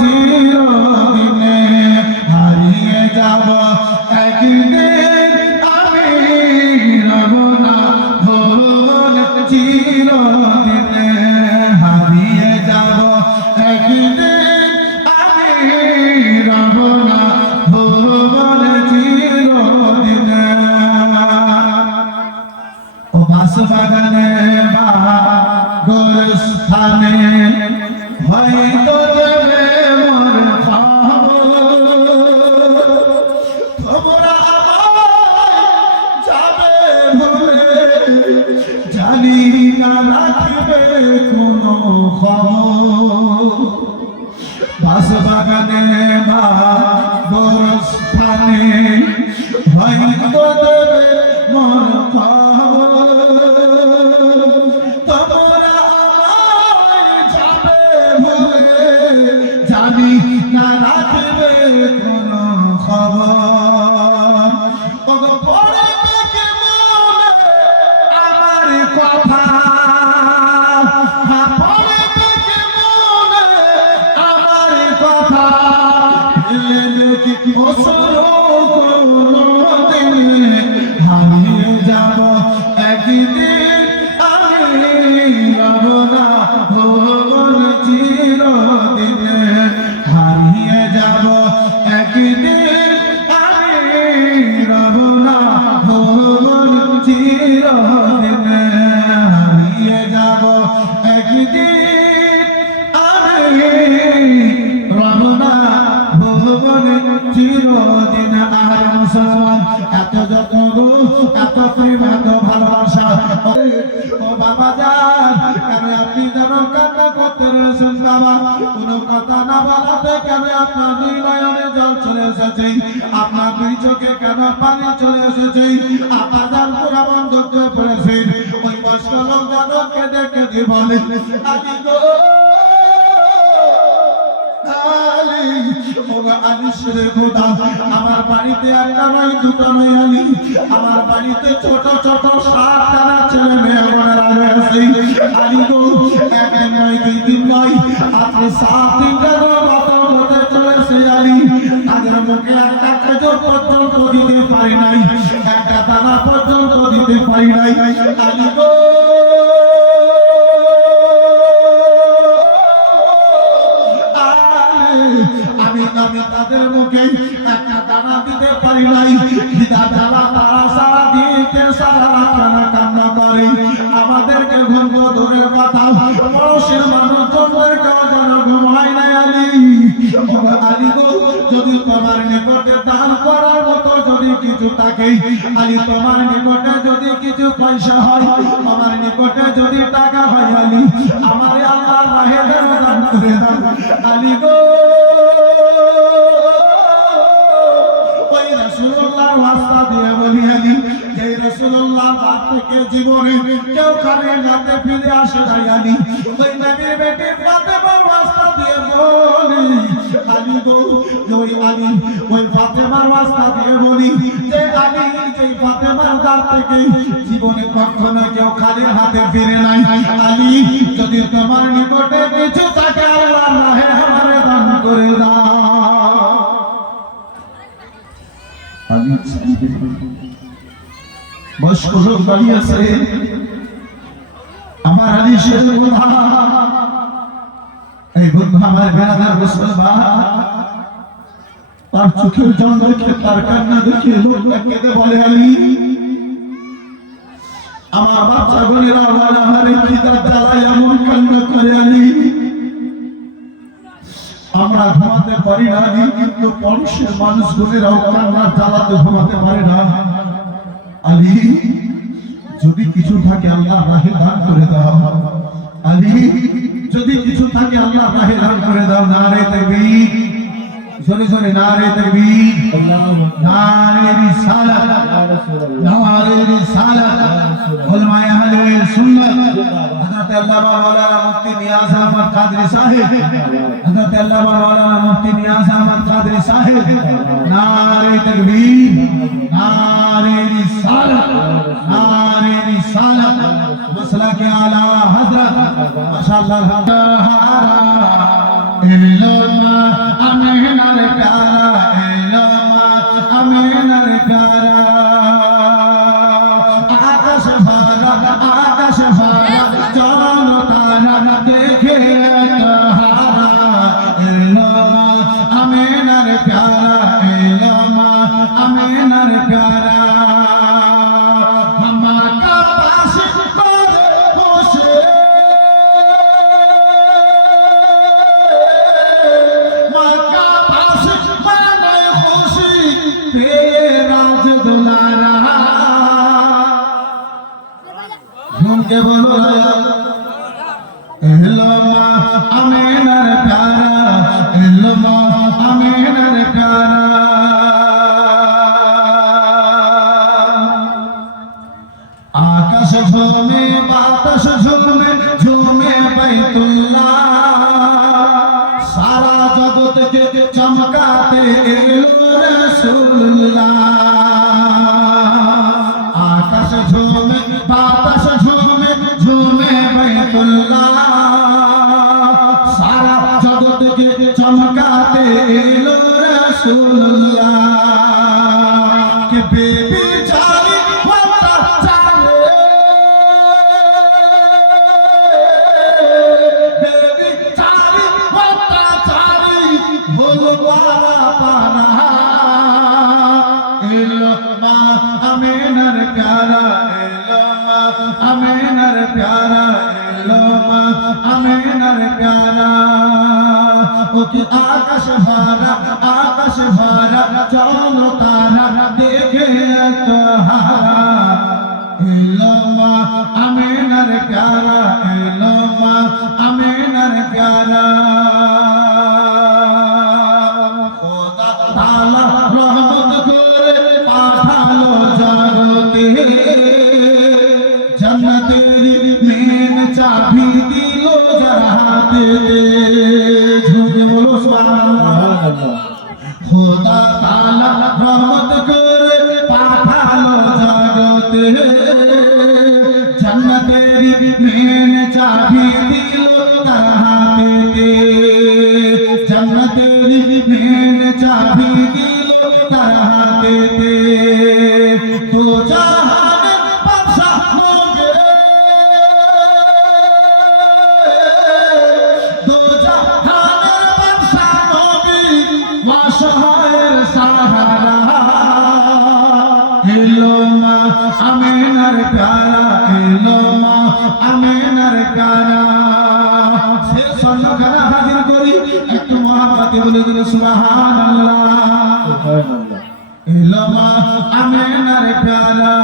চিরদিনে হারিয়ে যাব একদিন। কোনো খবর। চোখে পানি চলে এসেছে। আপনার যান পুরা বন্ধ করে পড়েছে ওই বয়স্ক লোক যেন কেঁদে কেঁদে বলে আদি গো আলী, আলী আমার বাড়িতে একটা নয় দুটো নয় আলী। আমার বাড়িতে ছোট ছোট সাতখানা ছেলে মেয়ে রয়েছে। গো একদিন নয় দুই দিন নয় আপনি সাত দিন তাদের মুখে একটা খেজুর পর্যন্ত দিতে পারি নাই। একটা দানা পর্যন্ত দিতে পারি নাই। থাকে আলী তোমার নিকটে যদি কিছু পয়সা হয় আমার নিকটে যদি টাকা হয়, আলী, আমার আলী গো আলী নাই গো, ওই আলী, ওই ফাতেমার ওয়াস্তা দিয়ে বলি দ্বার থেকে জীবনে কখনো কেউ খালি হাতে ফিরে নাই। আলী যদি তোমার নিকটে কিছু থাকে, আল্লাহ রাহে আমারে দান করে দাও। আমার আলী শের এই বন্ধু আমার বেড়াদার মুসলমান তার চোখের জল দেখে, তার কান্না দেখে বলে, আলী আমার বাচ্চা বোনেরা, আমার আমার খিদার জ্বালায় এমন কান্না করে আলী। আমরা ঘুমাতে পারি না কিন্তু পরশের মানুষগুলিরাও কান্নার জ্বালাতে ঘুমাতে পারে না। আলী, যদি কিছু থাকে আল্লাহ রাহে দান করে দাও। আলী, যদি কিছু থাকে আল্লাহ রাহে দান করে দাও নারে তাকবীর। سورے سورے نعرے تکبیر، نعرے رسالت نعرے رسالت، علماء اہل سنت، حضرت علامہ مولانا مفتی نیاز احمد قادری صاحب، حضرت علامہ مولانا مفتی نیاز احمد قادری صاحب، نعرے تکبیر، نعرے رسالت نعرے رسالت، مسئلہ کے اعلی حضرت، ماشاءاللہ اللہ মক্কাতে এলো আকাশ ভরা আকাশ ভরা চল তারা, দেখে তোহারা এলো মা, আমেনার প্যারা, এলো মা, আমেনার প্যারা। তালা রহমত করে পাঠালো জগতে। জন্নতেরি মেন চাবি আমেনার প্যারা এলো মা আমেনার প্যারা। সে স্বর্ণখানা হাজির করি একটু মহাপাতি বলে দিল সুবহানাল্লাহ। এলো মা আমেনার প্যারা।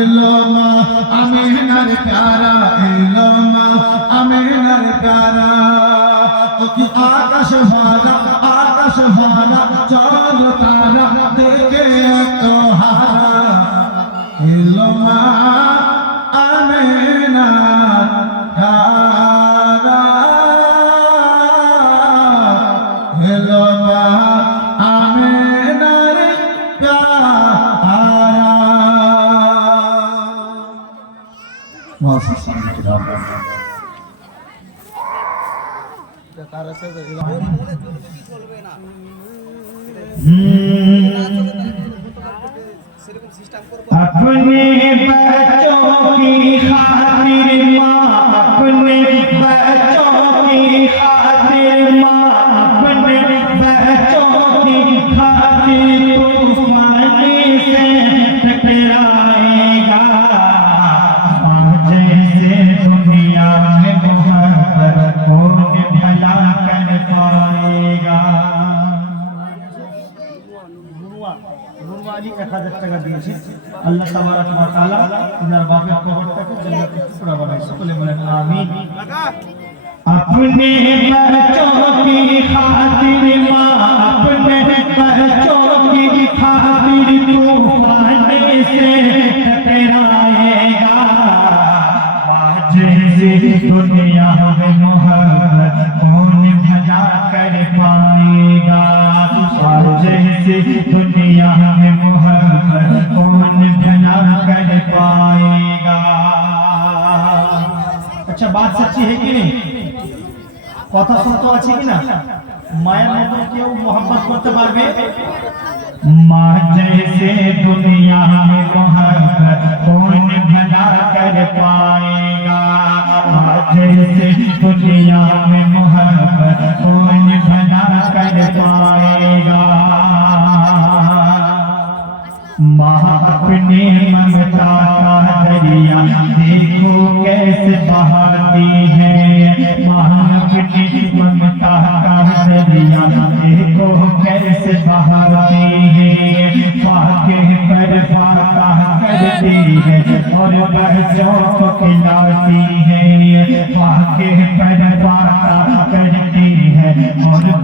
এলো মা আমিনার প্যারা এলো মা আমিনার প্যারা। আকাশ ভালা আকাশ ভালা চল তারা দেখে তো হারা এলো মা अपने बच्चों की खातिर माँ अपने बच्चों की खातिर माँ अपने बच्चों की खातिर এক اپنے دنیا میں محبت کون کر پائے گا آج سے دنیا میں محبت بات سچی ہے کہ نہیں কথা সত্য আছে কি না? মায়ের মতো কেউ মোহাম্মত করতে পারবে? ماں جیسے دنیا میں محبت کون بھلا کر پائے گا ماں جیسے دنیا مگر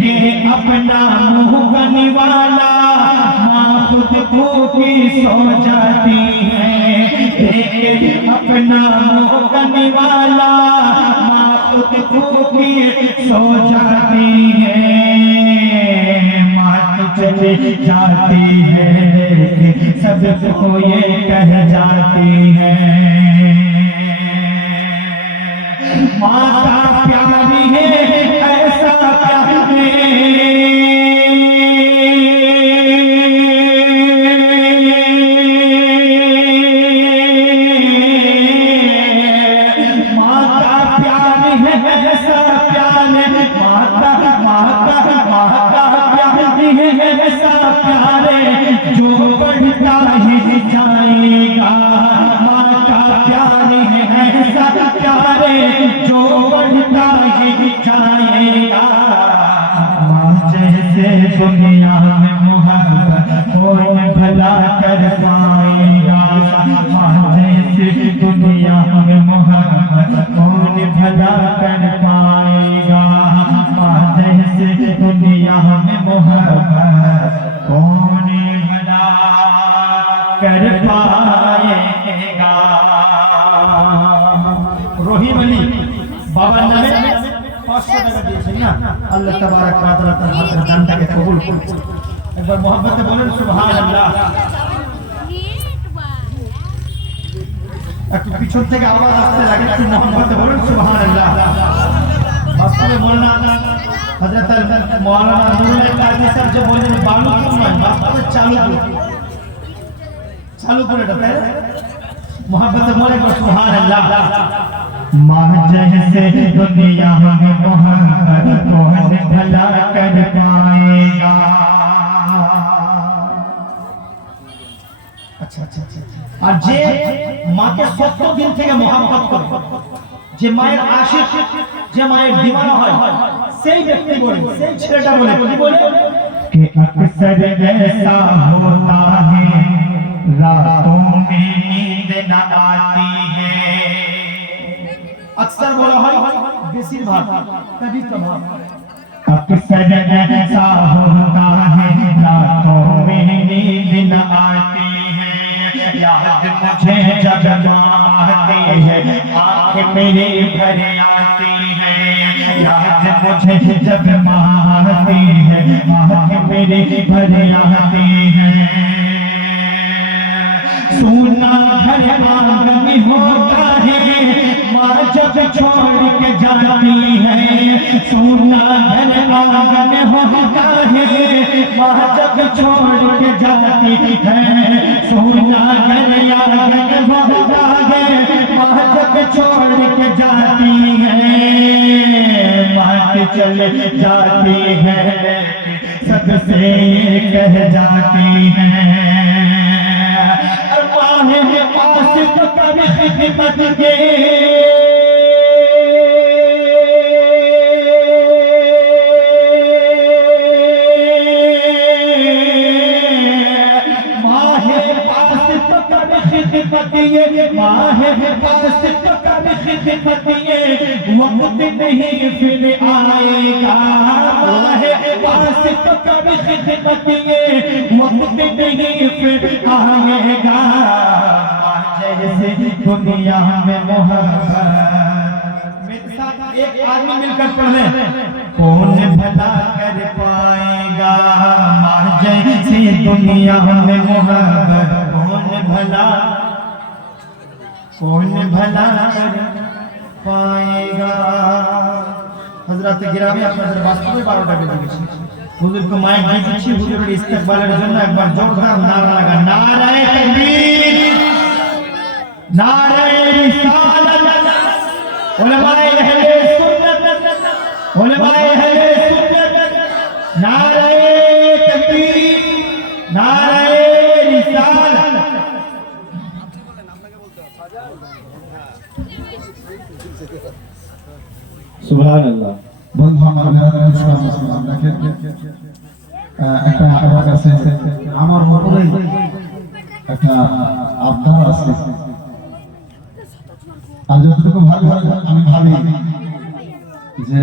دیکھ کے اپنا کو سو جاتی ہے اپنا کو سو جاتی جاتی ہے۔ سب کو یہ کہہ جاتی ہے۔ माता ही जाएगा माँ जैसे दुनिया में বাবার নামে পাঁচশো টাকা দিয়েছেন না? আল্লাহ তাবারাক ওয়া তাআলা তার হাতের দানটাকে কবুল করুন একবার মহব্বতে বলেন সুবহানাল্লাহ। একটু পিছন থেকে আওয়াজ আসতে লাগে একটু মহব্বতে বলেন সুবহানাল্লাহ। আসলে বলনা হযরত মাওলানা নুরুল কাজী স্যার যে বলেন বালু নয় বাস্তবে চালু চালু করে এটা তাই মহব্বতে বলেন সুবহানাল্লাহ। माँ जैसे दुनिया में मोहब्बत कौन भला कर पाएगा আচ্ছা আচ্ছা আচ্ছা আর যে মাকে সত্য দিন থেকে মহাব্বত করে যে মায়ের আশিক যে মায়ের দিওয়ানা হয় সেই ব্যক্তি বলে সেই ছেলেটা বলে কি বলে कि अक्सर ऐसा होता है रातों में नींद न आती اکثر بولا বলা হয় বেশিরভাগ কবি কভা کب سجدہ جیسا ہوتا ہے، راتوں میں نیند آتی ہے۔ یاد مجھے جب آتی ہے آنکھ میری بھر آتی ہے۔ یاد مجھے جب آتی ہے آنکھ میری بھر آتی ہے۔ سونا گھر آنگن ہوتا ہے۔ ماں جب چھوڑ کے جاتی ہے، سونا گھر آنگن ہوتا ہے۔ ماں جب چھوڑ کے جاتی ہے، سونا گھر آنگن ہوتا ہے۔ ماں جب چھوڑ کے جاتی ہے مات چل جاتی ہے۔ سب سے کہہ جاتی ہے خدمت کے ماہ پاس تو کب خدمت یہ وقت نہیں پھر آئے گا ماہ پاس تو کب خدمت یہ وقت نہیں پھر آئے گا ہے سے دنیا میں محبت۔ ایک آدمی مل کر پڑھ لیں۔ کون بھلا کر پائے گا؟ جیسی دنیا میں محبت۔ کون بھلا کون بھلا کر پائے گا؟ حضرت گرامی আপনাদের বাস্তবে 12টা বেজে গেছে হুজুরকে মাইক দিয়ে দিচ্ছি হুজুরের ইস্তেকবালের জন্য একবার জোরদার নারা লাগা নারায়ে তাকবীর নারায়ে রিসালাত উলামায়ে আহলে সুন্নাত। উলামায়ে আহলে সুন্নাত। নারায়ে তাকবীর। নারায়ে রিসালাত। একটা আবদার আছে আর ভালো আমি ভাবি যে